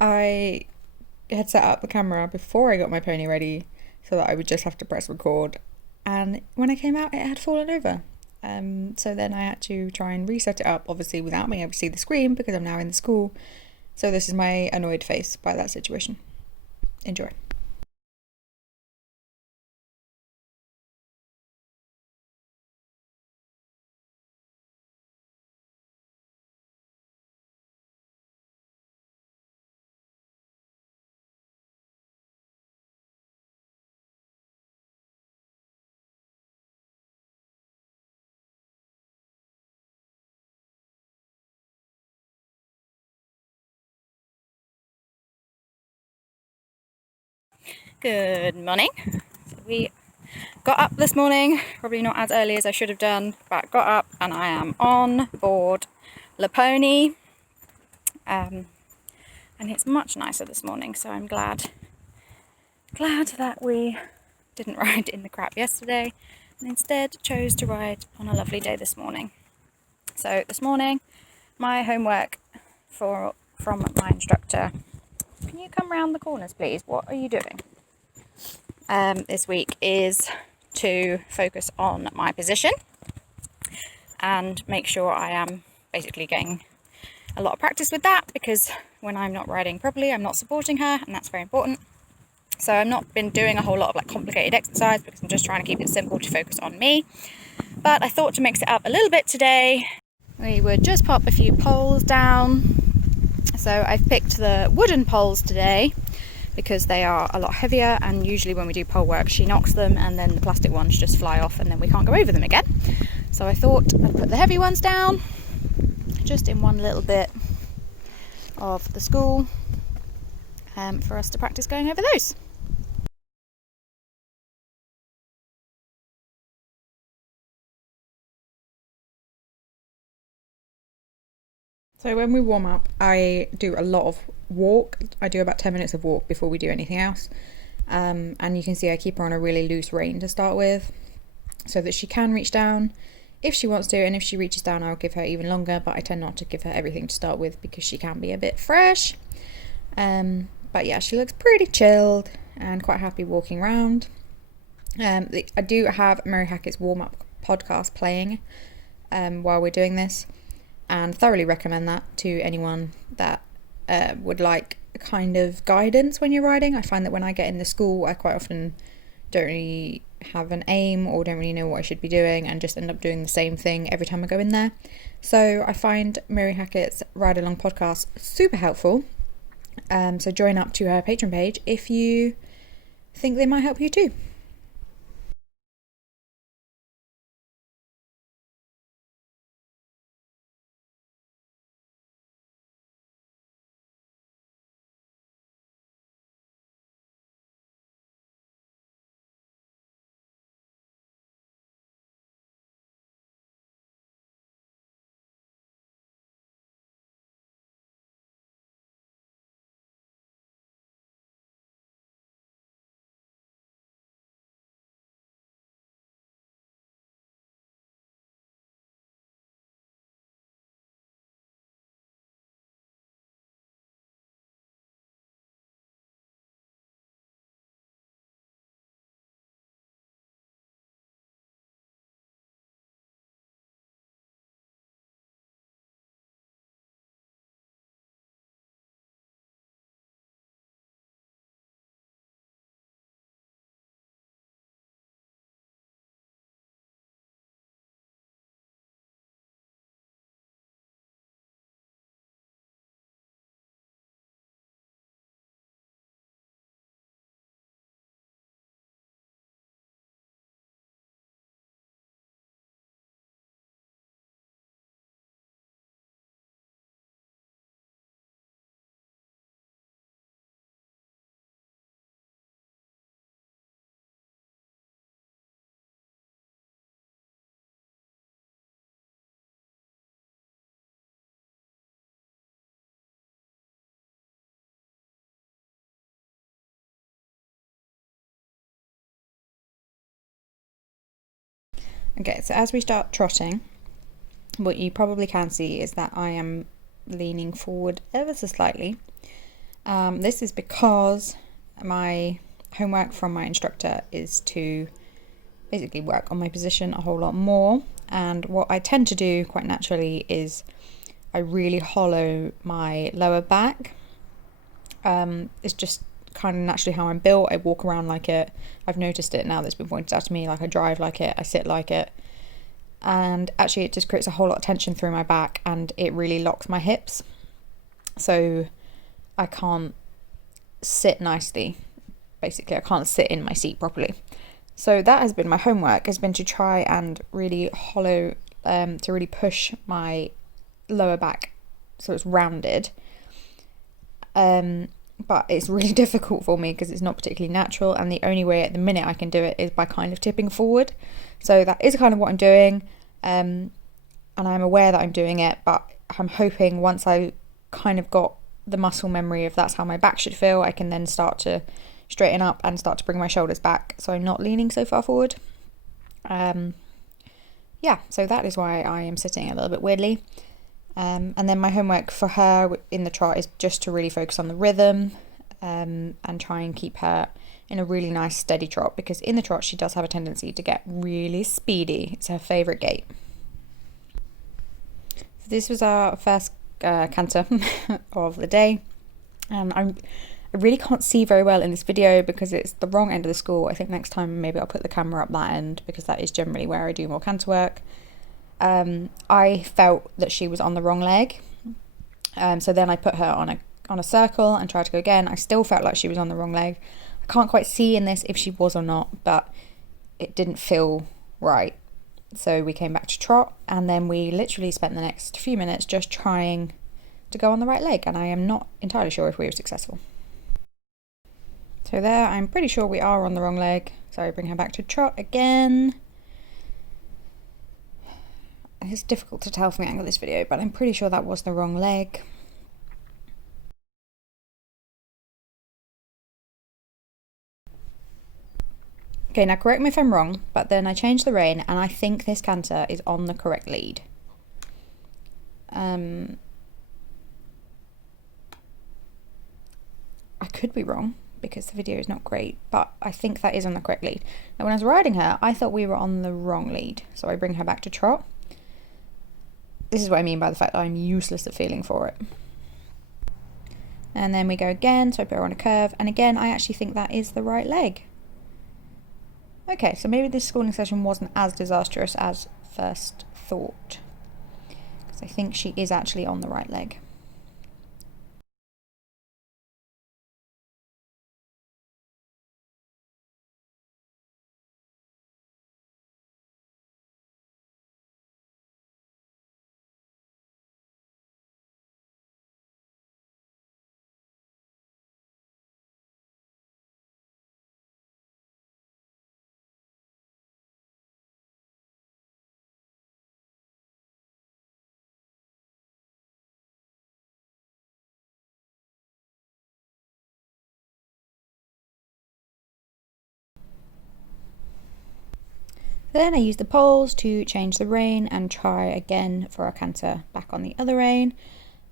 I had set up the camera before I got my pony ready so that I would just have to press record. And when I came out, it had fallen over. So then I had to try and reset it up, obviously without being able to see the screen because I'm now in the school. So this is my annoyed face by that situation. Enjoy. Good morning. So we got up this morning, probably not as early as I should have done, but got up and I am on board La Pony. And it's much nicer this morning, so I'm glad that we didn't ride in the crap yesterday and instead chose to ride on a lovely day this morning. So this morning, my homework from my instructor. Can you come round the corners, please? What are you doing? This week is to focus on my position and make sure I am basically getting a lot of practice with that, because when I'm not riding properly, I'm not supporting her, and that's very important. So I've not been doing a whole lot of complicated exercise because I'm just trying to keep it simple to focus on me. But I thought to mix it up a little bit today, we would just pop a few poles down. So I've picked the wooden poles today because they are a lot heavier, and usually when we do pole work she knocks them and then the plastic ones just fly off and then we can't go over them again. So I thought I'd put the heavy ones down just in one little bit of the school for us to practice going over those. So when we warm up, I do a lot of walk. I do about 10 minutes of walk before we do anything else. And you can see I keep her on a really loose rein to start with so that she can reach down if she wants to, and if she reaches down I'll give her even longer, but I tend not to give her everything to start with because she can be a bit fresh. But yeah, she looks pretty chilled and quite happy walking around. I do have Mary Hackett's warm-up podcast playing while we're doing this, and thoroughly recommend that to anyone that would like a kind of guidance when you're riding. I find that when I get in the school, I quite often don't really have an aim or don't really know what I should be doing and just end up doing the same thing every time I go in there. So I find Mary Hackett's Ride Along podcast super helpful. So join up to her Patreon page if you think they might help you too. Okay, so as we start trotting, what you probably can see is that I am leaning forward ever so slightly. This is because my homework from my instructor is to basically work on my position a whole lot more. And what I tend to do quite naturally is I really hollow my lower back. It's just kind of naturally how I'm built. I walk around like it. I've noticed it now that's been pointed out to me. Like I drive like it, I sit like it. And actually it just creates a whole lot of tension through my back and it really locks my hips. So I can't sit nicely. Basically, I can't sit in my seat properly. So that has been my homework, has been to try and really hollow, to really push my lower back so it's rounded. But it's really difficult for me because it's not particularly natural, and the only way at the minute I can do it is by kind of tipping forward. So that is kind of what I'm doing, and I'm aware that I'm doing it, but I'm hoping once I kind of got the muscle memory of that's how my back should feel, I can then start to straighten up and start to bring my shoulders back so I'm not leaning so far forward. Yeah, so that is why I am sitting a little bit weirdly. And then my homework for her in the trot is just to really focus on the rhythm, and try and keep her in a really nice steady trot, because in the trot she does have a tendency to get really speedy. It's her favourite gait. So this was our first canter of the day, and I really can't see very well in this video because it's the wrong end of the school. I think next time maybe I'll put the camera up that end because that is generally where I do more canter work. I felt that she was on the wrong leg, so then I put her on a circle and tried to go again. I still felt like she was on the wrong leg. I can't quite see in this if she was or not, but it didn't feel right. So we came back to trot, and then we literally spent the next few minutes just trying to go on the right leg, and I am not entirely sure if we were successful. So there, I'm pretty sure we are on the wrong leg. So I bring her back to trot again. It's difficult to tell from the angle of this video, but I'm pretty sure that was the wrong leg. Okay, now correct me if I'm wrong, but then I changed the rein and I think this canter is on the correct lead. I could be wrong because the video is not great, but I think that is on the correct lead. Now when I was riding her, I thought we were on the wrong lead, so I bring her back to trot. This is what I mean by the fact that I'm useless at feeling for it. And then we go again, so I put her on a curve, and again I actually think that is the right leg. Okay, so maybe this schooling session wasn't as disastrous as first thought, because I think she is actually on the right leg. Then I use the poles to change the rein and try again for our canter back on the other rein.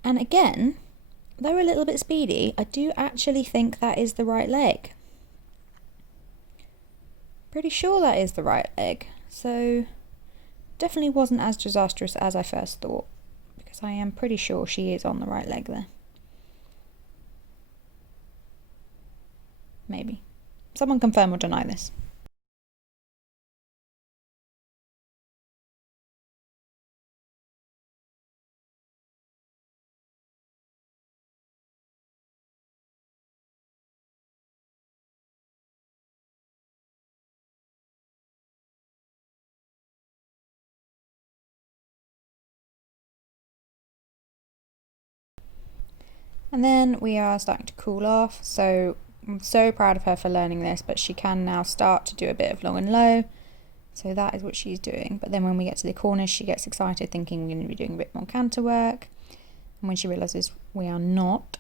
And again, though a little bit speedy, I do actually think that is the right leg. Pretty sure that is the right leg. So definitely wasn't as disastrous as I first thought, because I am pretty sure she is on the right leg there. Maybe. Someone confirm or deny this. And then we are starting to cool off, so I'm so proud of her for learning this, but she can now start to do a bit of long and low, so that is what she's doing. But then when we get to the corners, she gets excited thinking we're going to be doing a bit more canter work, and when she realises we are not,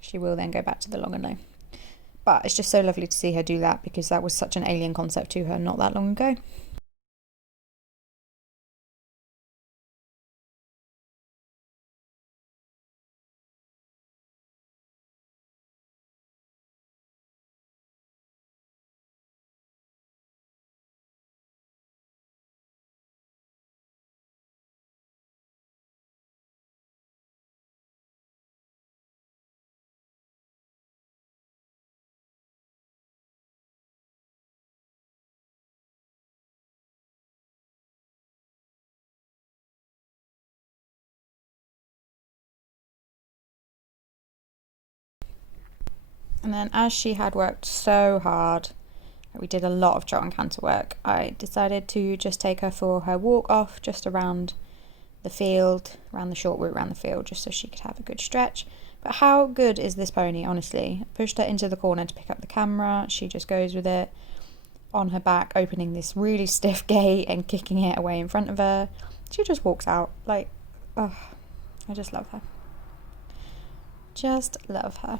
she will then go back to the long and low. But it's just so lovely to see her do that, because that was such an alien concept to her not that long ago. And then as she had worked so hard, we did a lot of trot and canter work, I decided to just take her for her walk off just around the field, around the short route around the field, just so she could have a good stretch. But how good is this pony, honestly? Pushed her into the corner to pick up the camera. She just goes with it on her back, opening this really stiff gate and kicking it away in front of her. She just walks out. Like, oh, I just love her. Just love her.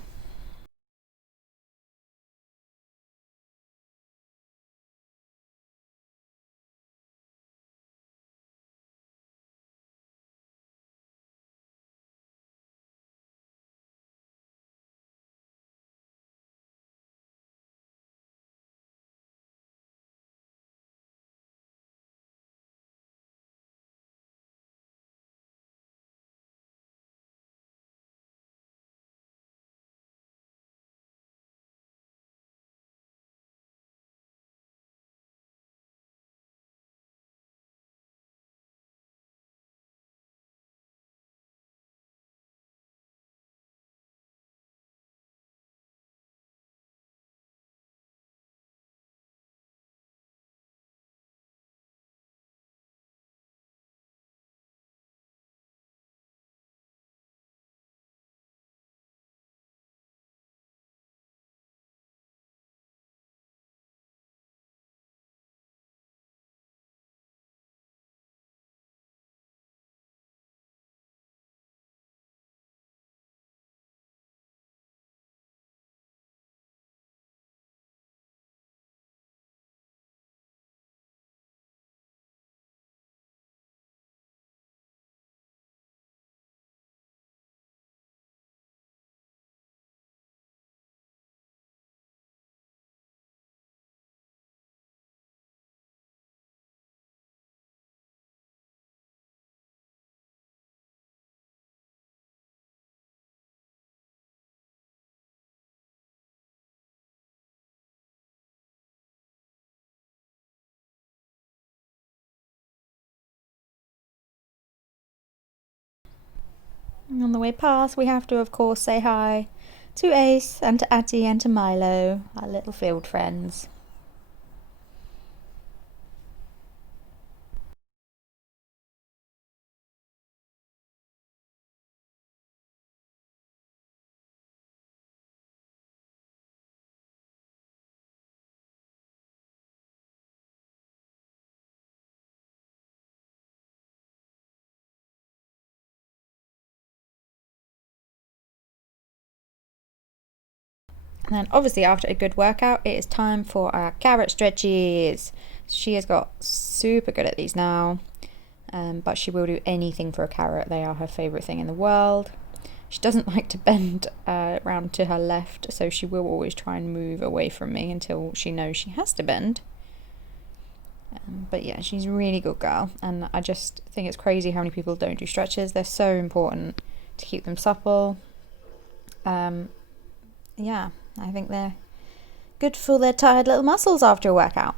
On the way past, we have to, of course, say hi to Ace and to Atty and to Milo, our little field friends. And then, obviously, after a good workout, it is time for our carrot stretches. She has got super good at these now, but she will do anything for a carrot. They are her favourite thing in the world. She doesn't like to bend round to her left, so she will always try and move away from me until she knows she has to bend. But yeah, she's a really good girl, and I just think it's crazy how many people don't do stretches. They're so important to keep them supple. Yeah, I think they're good for their tired little muscles after a workout.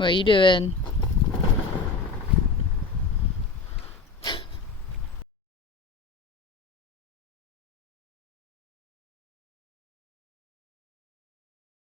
What are you doing?